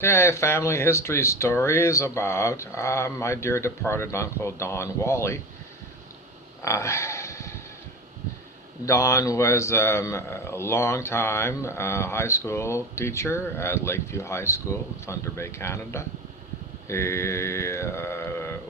Okay, family history stories about my dear departed uncle Don Wally. Uh, Don was a long time high school teacher at Lakeview High School, Thunder Bay, Canada. He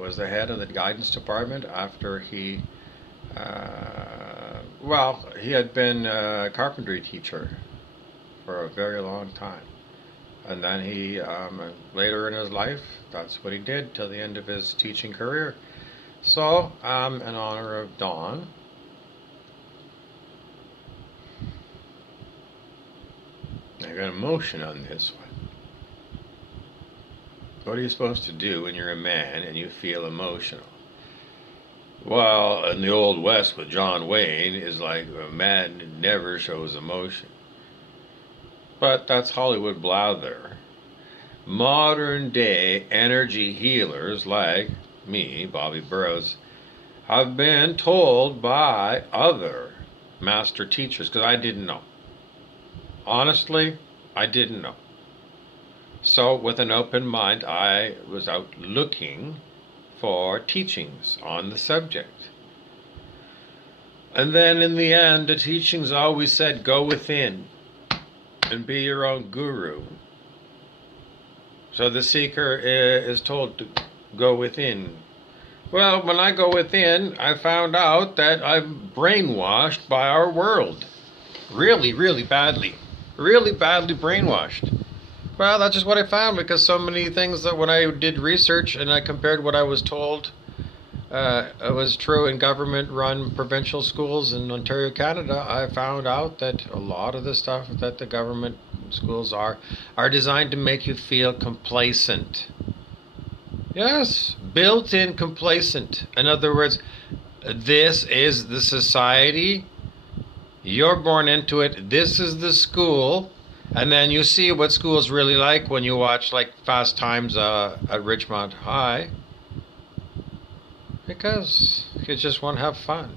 was the head of the guidance department after he had been a carpentry teacher for a very long time. And then later in his life, that's what he did till the end of his teaching career. So, in honor of Don, I got emotion on this one. What are you supposed to do when you're a man and you feel emotional? Well, in the Old West with John Wayne, is like a man never shows emotion. But that's Hollywood blather. Modern day energy healers like me, Bobby Burrows, have been told by other master teachers, because I didn't know. Honestly, I didn't know. So with an open mind, I was out looking for teachings on the subject. And then in the end, the teachings always said, go within and be your own guru. So the seeker is told to go within. Well, when I go within, I found out that I'm brainwashed by our world. Really, really badly. Really badly brainwashed. Well, that's just what I found, because so many things that when I did research and I compared what I was told was true in government-run provincial schools in Ontario, Canada, I found out that a lot of the stuff that the government schools are designed to make you feel complacent. Yes, built-in complacent. In other words, this is the society. You're born into it. This is the school. And then you see what school's really like when you watch like Fast Times at Ridgemont High. Because you just want to have fun.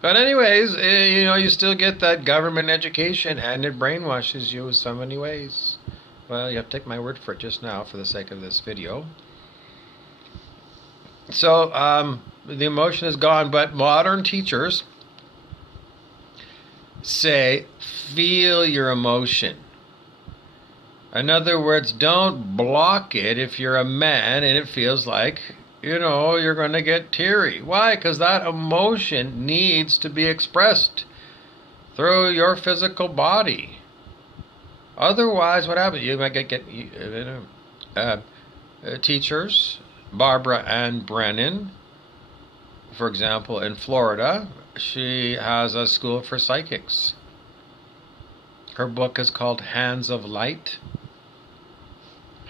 But anyways, you still get that government education, and it brainwashes you in so many ways. Well, you have to take my word for it just now for the sake of this video. So, the emotion is gone, but modern teachers say, feel your emotion. In other words, don't block it if you're a man and it feels like, you're going to get teary. Why? Because that emotion needs to be expressed through your physical body. Otherwise, what happens? You might get teachers, Barbara Ann Brennan, for example, in Florida. She has a school for psychics. Her book is called Hands of Light.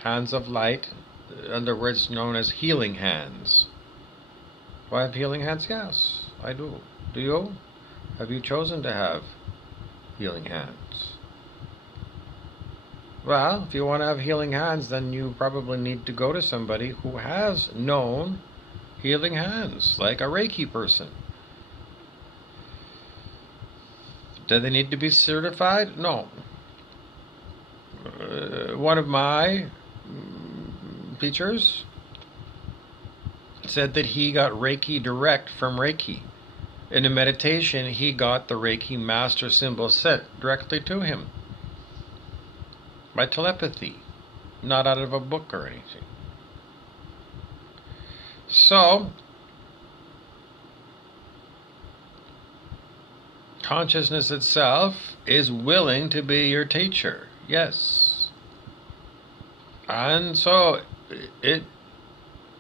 Hands of Light, in other words, known as healing hands. Do I have healing hands? Yes, I do. Do you? Have you chosen to have healing hands? Well, if you want to have healing hands, then you probably need to go to somebody who has known healing hands, like a Reiki person. Do they need to be certified? No. One of my teachers said that he got Reiki direct from Reiki. In a meditation, he got the Reiki master symbol sent directly to him by telepathy, not out of a book or anything. So, consciousness itself is willing to be your teacher. Yes. And so it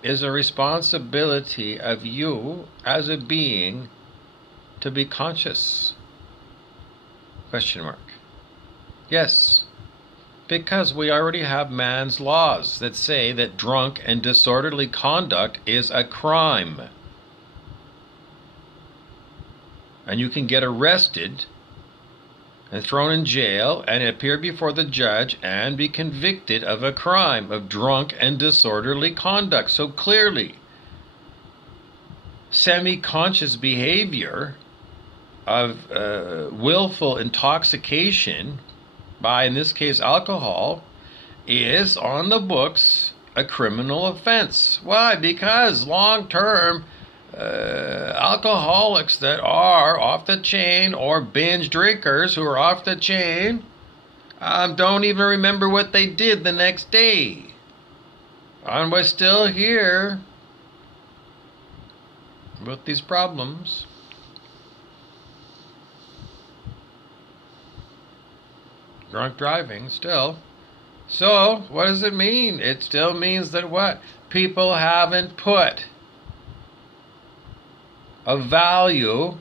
is a responsibility of you as a being to be conscious. Question mark. Yes. Because we already have man's laws that say that drunk and disorderly conduct is a crime. And you can get arrested and thrown in jail and appear before the judge and be convicted of a crime of drunk and disorderly conduct. So clearly, semi-conscious behavior of willful intoxication by, in this case, alcohol, is on the books a criminal offense. Why? Because long-term alcoholics that are off the chain, or binge drinkers who are off the chain, don't even remember what they did the next day. And we're still here with these problems. Drunk driving still. So, what does it mean? It still means that what? People haven't put a value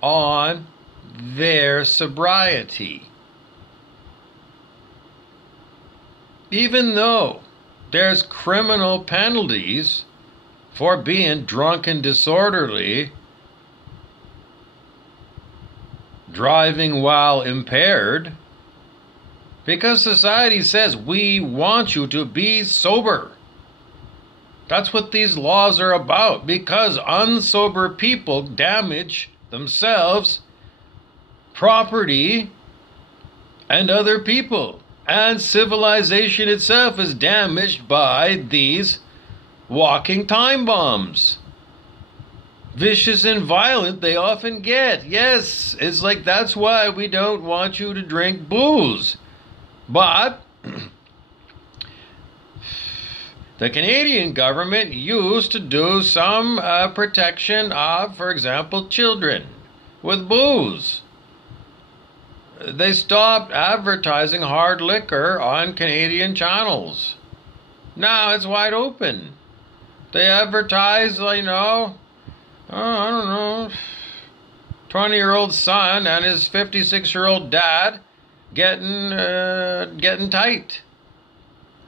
on their sobriety. Even though there's criminal penalties for being drunk and disorderly, driving while impaired, because society says we want you to be sober. That's what these laws are about, because unsober people damage themselves, property, and other people. And civilization itself is damaged by these walking time bombs. Vicious and violent they often get. Yes, it's like that's why we don't want you to drink booze. But the Canadian government used to do some protection of, for example, children with booze. They stopped advertising hard liquor on Canadian channels. Now it's wide open. They advertise, I don't know, 20-year-old son and his 56-year-old dad getting tight.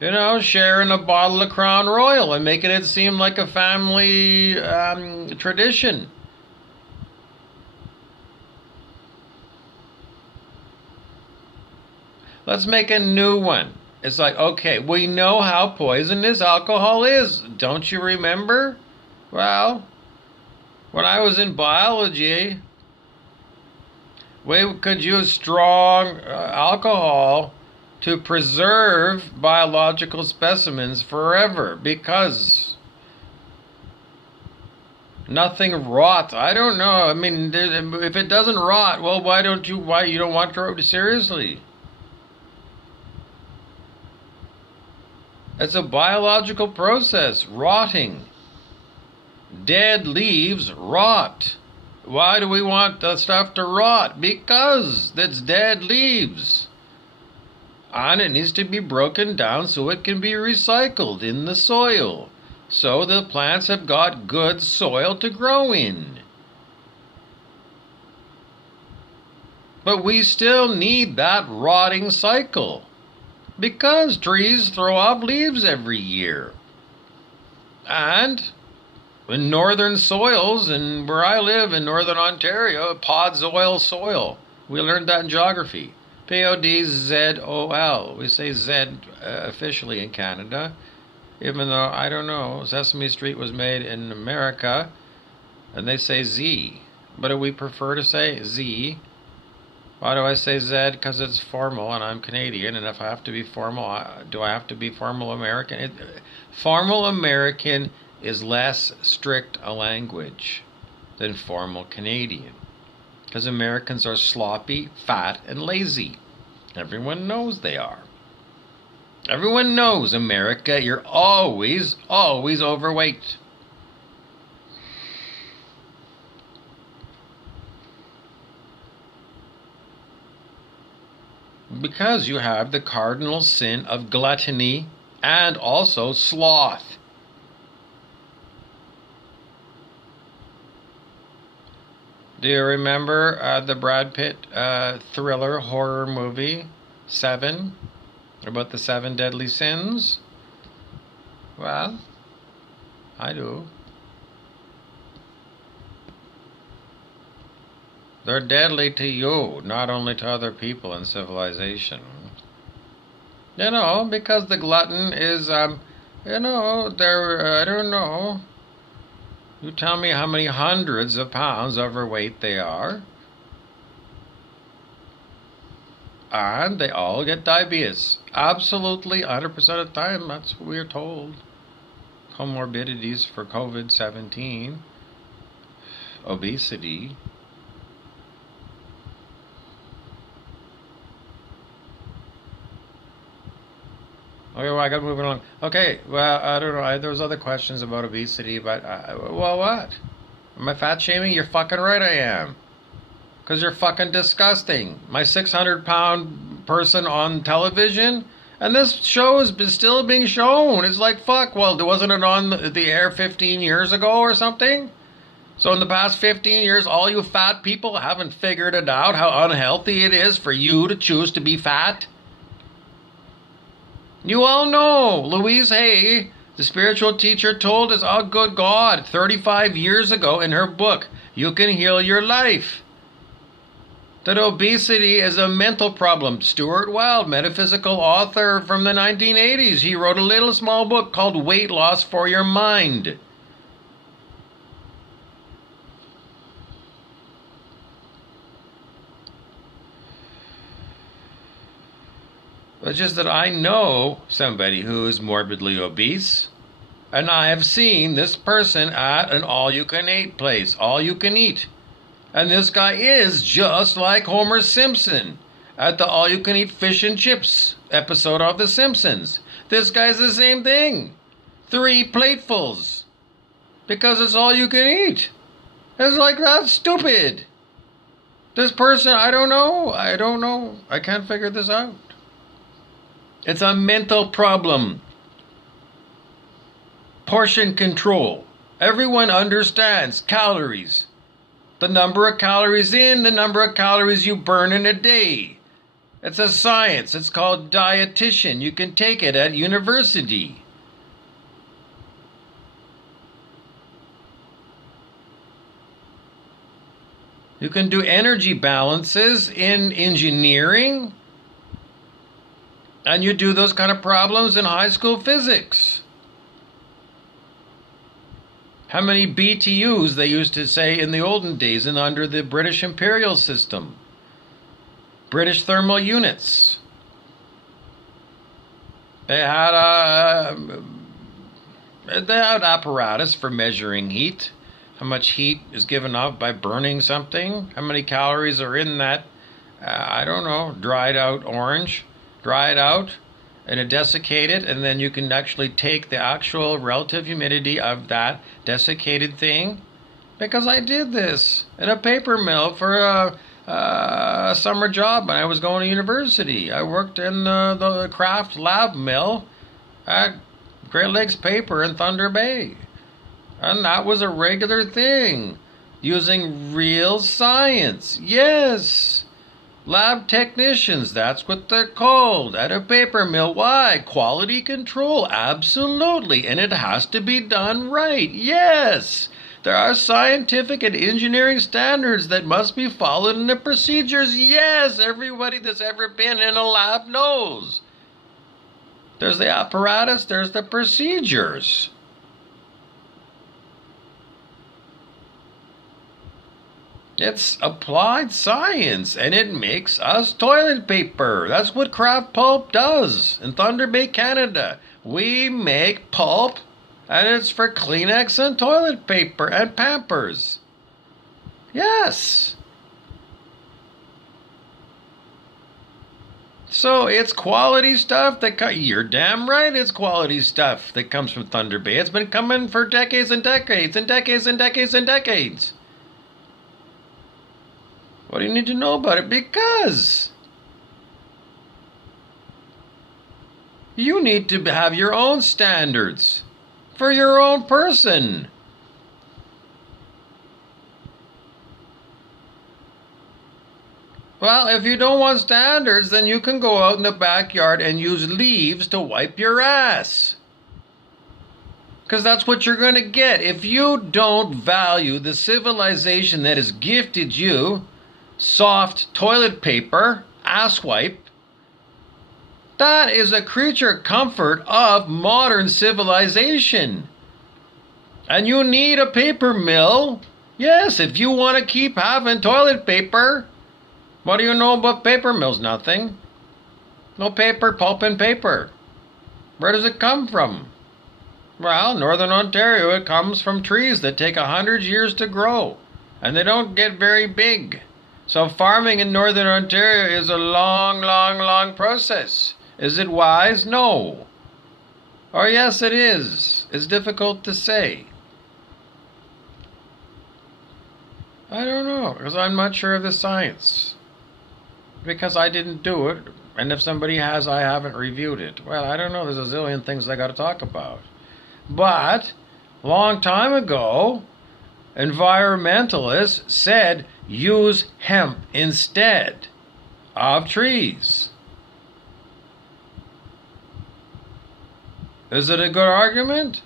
Sharing a bottle of Crown Royal and making it seem like a family tradition. Let's make a new one. It's like, okay, we know how poisonous alcohol is. Don't you remember? Well, when I was in biology, we could use strong alcohol to preserve biological specimens forever, because nothing rots. I don't know. I mean, if it doesn't rot, well, why you don't want to take it seriously? It's a biological process, rotting. Dead leaves rot. Why do we want the stuff to rot? Because it's dead leaves. And it needs to be broken down so it can be recycled in the soil. So the plants have got good soil to grow in. But we still need that rotting cycle, because trees throw off leaves every year. And in northern soils, and where I live in northern Ontario, podzol soil. We learned that in geography. Podzol. We say Z officially in Canada, even though, I don't know, Sesame Street was made in America, and they say Z. But we prefer to say Z. Why do I say Z? Because it's formal, and I'm Canadian, and if I have to be formal, do I have to be formal American? Formal American is less strict a language than formal Canadian, because Americans are sloppy, fat, and lazy. Everyone knows they are. Everyone knows, America, you're always overweight. Because you have the cardinal sin of gluttony and also sloth. Do you remember the Brad Pitt thriller horror movie, Seven? About the 7 deadly sins? Well, I do. They're deadly to you, not only to other people in civilization. Because the glutton is, I don't know. You tell me how many hundreds of pounds overweight they are. and they all get diabetes. Absolutely, 100% of the time, that's what we're told. Comorbidities for COVID-17, obesity. Okay, well, I got moving along. Okay, well, I don't know. There was other questions about obesity, but, well, what? Am I fat shaming? You're fucking right I am. Because you're fucking disgusting. My 600-pound person on television, and this show is still being shown. It's like, fuck, well, wasn't it on the air 15 years ago or something? So in the past 15 years, all you fat people haven't figured it out how unhealthy it is for you to choose to be fat? You all know Louise Hay, the spiritual teacher, told us, oh good God, 35 years ago in her book, You Can Heal Your Life, that obesity is a mental problem. Stuart Wilde, metaphysical author from the 1980s, he wrote a little small book called Weight Loss for Your Mind. It's just that I know somebody who is morbidly obese, and I have seen this person at an all-you-can-eat place, all-you-can-eat. And this guy is just like Homer Simpson at the all-you-can-eat fish and chips episode of The Simpsons. This guy's the same thing. 3 platefuls. Because it's all you can eat. It's like, that's stupid. This person, I don't know. I can't figure this out. It's a mental problem. Portion control. Everyone understands calories. The number of calories in, the number of calories you burn in a day. It's a science. It's called dietitian. You can take it at university. You can do energy balances in engineering. And you do those kind of problems in high school physics. How many BTUs they used to say in the olden days and under the British imperial system. British thermal units. They had apparatus for measuring heat. How much heat is given off by burning something. How many calories are in that, I don't know, dried out orange. Dry it out and desiccate it, and then you can actually take the actual relative humidity of that desiccated thing. Because I did this in a paper mill for a summer job when I was going to university. I worked in the craft lab mill at Great Lakes Paper in Thunder Bay. And that was a regular thing, using real science. Yes. Lab technicians, that's what they're called, at a paper mill. Why? Quality control, absolutely, and it has to be done right, yes. There are scientific and engineering standards that must be followed in the procedures, yes. Everybody that's ever been in a lab knows. There's the apparatus, there's the procedures. It's applied science, and it makes us toilet paper. That's what Craft Pulp does in Thunder Bay, Canada. We make pulp, and it's for Kleenex and toilet paper and Pampers. Yes. So it's quality stuff that you're damn right, it's quality stuff that comes from Thunder Bay. It's been coming for decades and decades and decades and decades and decades. What do you need to know about it? Because you need to have your own standards for your own person. Well, if you don't want standards, then you can go out in the backyard and use leaves to wipe your ass. Because that's what you're going to get. If you don't value the civilization that has gifted you soft toilet paper, ass wipe, that is a creature comfort of modern civilization. And you need a paper mill. Yes, if you want to keep having toilet paper. What do you know about paper mills? Nothing. No paper, pulp and paper. Where does it come from? Well, Northern Ontario, it comes from trees that take 100 years to grow, and they don't get very big. So farming in Northern Ontario is a long process. Is it wise? No. Or yes, it is. It's difficult to say. I don't know, because I'm not sure of the science. Because I didn't do it, and if somebody has, I haven't reviewed it. Well, I don't know, there's a zillion things I got to talk about. But, long time ago, environmentalists said use hemp instead of trees. Is it a good argument?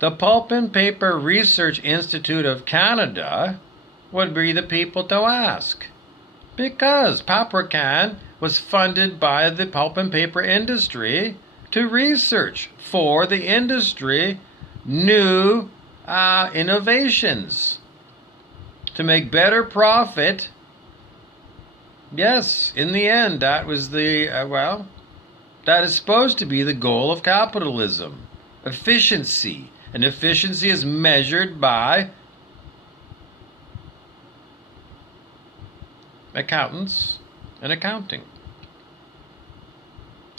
The Pulp and Paper Research Institute of Canada would be the people to ask. Because Paprika was funded by the pulp and paper industry to research for the industry new innovations to make better profit. Yes, in the end, that was that is supposed to be the goal of capitalism. Efficiency. And efficiency is measured by accountants and accounting.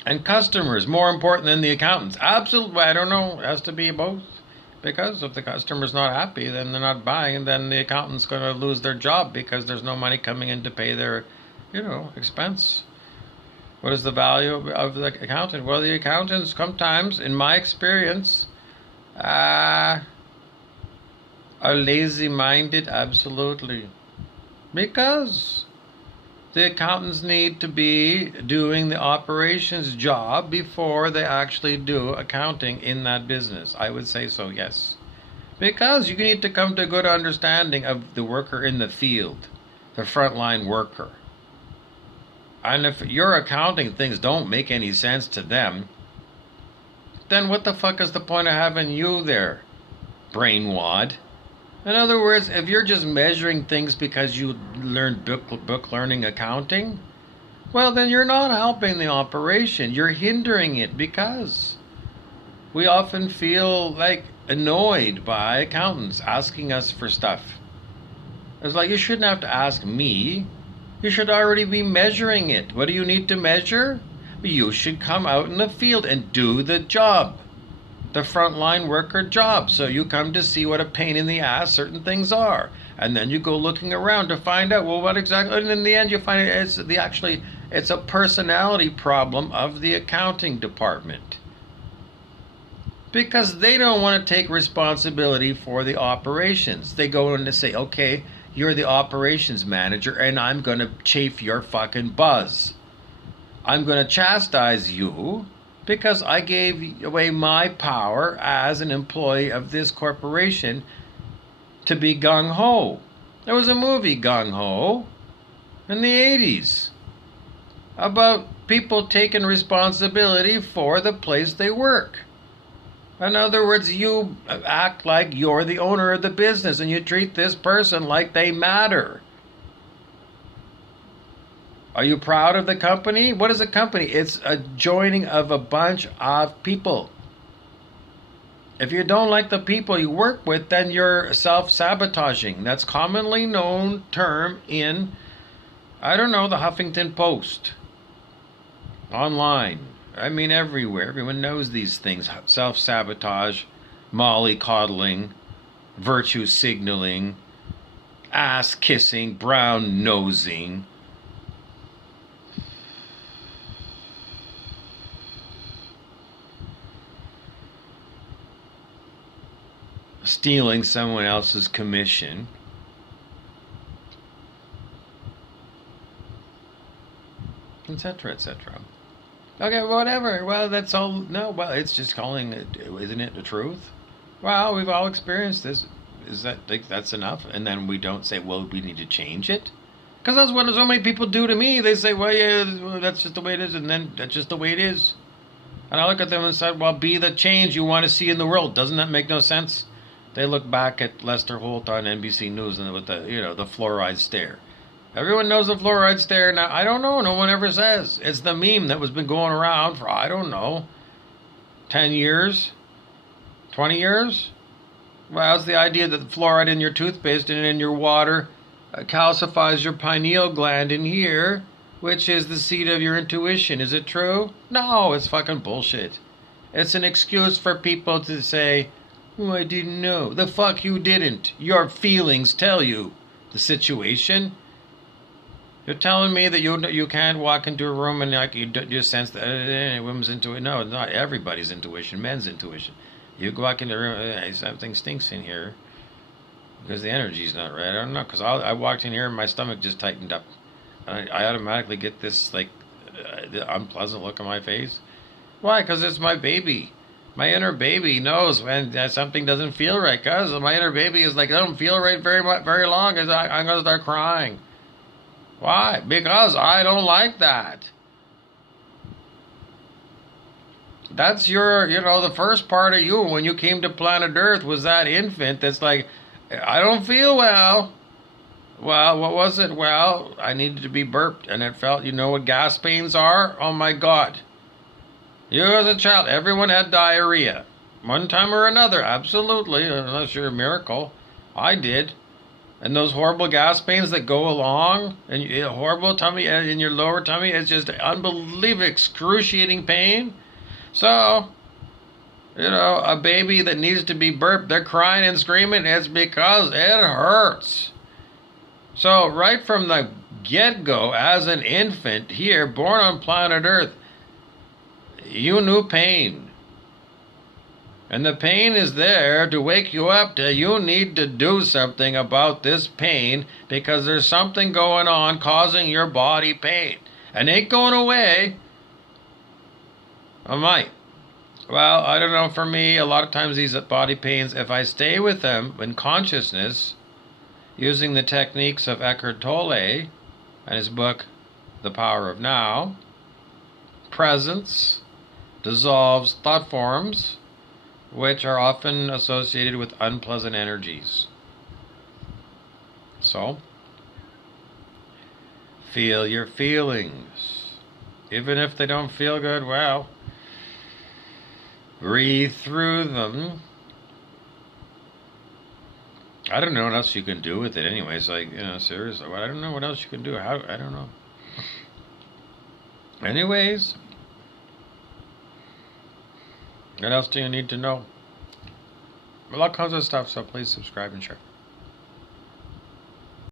And customers, more important than the accountants. Absolutely, I don't know, it has to be both. Because if the customer's not happy, then they're not buying, and then the accountant's going to lose their job because there's no money coming in to pay their, expense. What is the value of the accountant? Well, the accountants sometimes, in my experience, are lazy-minded, absolutely. Because the accountants need to be doing the operations job before they actually do accounting in that business. I would say so, yes. Because you need to come to a good understanding of the worker in the field, the frontline worker. And if your accounting things don't make any sense to them, then what the fuck is the point of having you there, brainwad? In other words, if you're just measuring things because you learned book learning accounting, well, then you're not helping the operation. You're hindering it because we often feel like annoyed by accountants asking us for stuff. It's like, you shouldn't have to ask me. You should already be measuring it. What do you need to measure? You should come out in the field and do the job. The frontline worker job. So you come to see what a pain in the ass certain things are. And then you go looking around to find out, well, what exactly, and in the end you find it's a personality problem of the accounting department. Because they don't want to take responsibility for the operations. They go in to say, okay, you're the operations manager and I'm going to chafe your fucking buzz. I'm going to chastise you because I gave away my power as an employee of this corporation to be gung-ho. There was a movie, Gung-ho, in the 80s about people taking responsibility for the place they work. In other words, you act like you're the owner of the business and you treat this person like they matter. Are you proud of the company? What is a company? It's a joining of a bunch of people. If you don't like the people you work with, then you're self-sabotaging. That's commonly known term in, the Huffington Post. Online. I mean, everywhere. Everyone knows these things. Self-sabotage, mollycoddling, virtue signaling, ass-kissing, brown-nosing. Stealing someone else's commission. Etc., etc. Okay, whatever. Well, that's all. No, well, it's just calling it, isn't it the truth? Well, we've all experienced this. Is that, that's enough? And then we don't say, well, we need to change it? Because that's what so many people do to me. They say, well, yeah, that's just the way it is, and then that's just the way it is. And I look at them and say, well, be the change you want to see in the world. Doesn't that make no sense? They look back at Lester Holt on NBC News and with the, the fluoride stare. Everyone knows the fluoride's there. Now, I don't know. No one ever says. It's the meme that was been going around for, I don't know, 10 years, 20 years. Well, it's the idea that the fluoride in your toothpaste and in your water calcifies your pineal gland in here, which is the seat of your intuition. Is it true? No, it's fucking bullshit. It's an excuse for people to say, oh, I didn't know. The fuck you didn't. Your feelings tell you the situation. You're telling me that you can't walk into a room and like you sense that women's intuition. No, not everybody's intuition. Men's intuition. You walk into a room, something stinks in here because the energy's not right. I don't know, because I walked in here and my stomach just tightened up. And I automatically get this like unpleasant look on my face. Why? Because it's my baby. My inner baby knows when something doesn't feel right. Cause my inner baby is like, I don't feel right very long, because I'm gonna start crying. Why? Because I don't like that. That's your, the first part of you when you came to planet Earth was that infant that's like, I don't feel well. Well, what was it? Well, I needed to be burped, and it felt, you know what gas pains are? Oh my God. You as a child, everyone had diarrhea. One time or another, absolutely, unless you're a miracle. I did. And those horrible gas pains that go along, and horrible tummy in your lower tummy, it's just unbelievable, excruciating pain. So, a baby that needs to be burped, they're crying and screaming, it's because it hurts. So, right from the get-go, as an infant here, born on planet Earth, you knew pain. And the pain is there to wake you up to you need to do something about this pain because there's something going on causing your body pain. And ain't going away. I might. Well, I don't know. For me, a lot of times these body pains, if I stay with them in consciousness, using the techniques of Eckhart Tolle and his book, The Power of Now, presence dissolves thought forms, which are often associated with unpleasant energies. So, feel your feelings. Even if they don't feel good, well, breathe through them. I don't know what else you can do with it anyways. Like, seriously, I don't know what else you can do. I don't know. Anyways, what else do you need to know? All kinds of stuff, so please subscribe and share.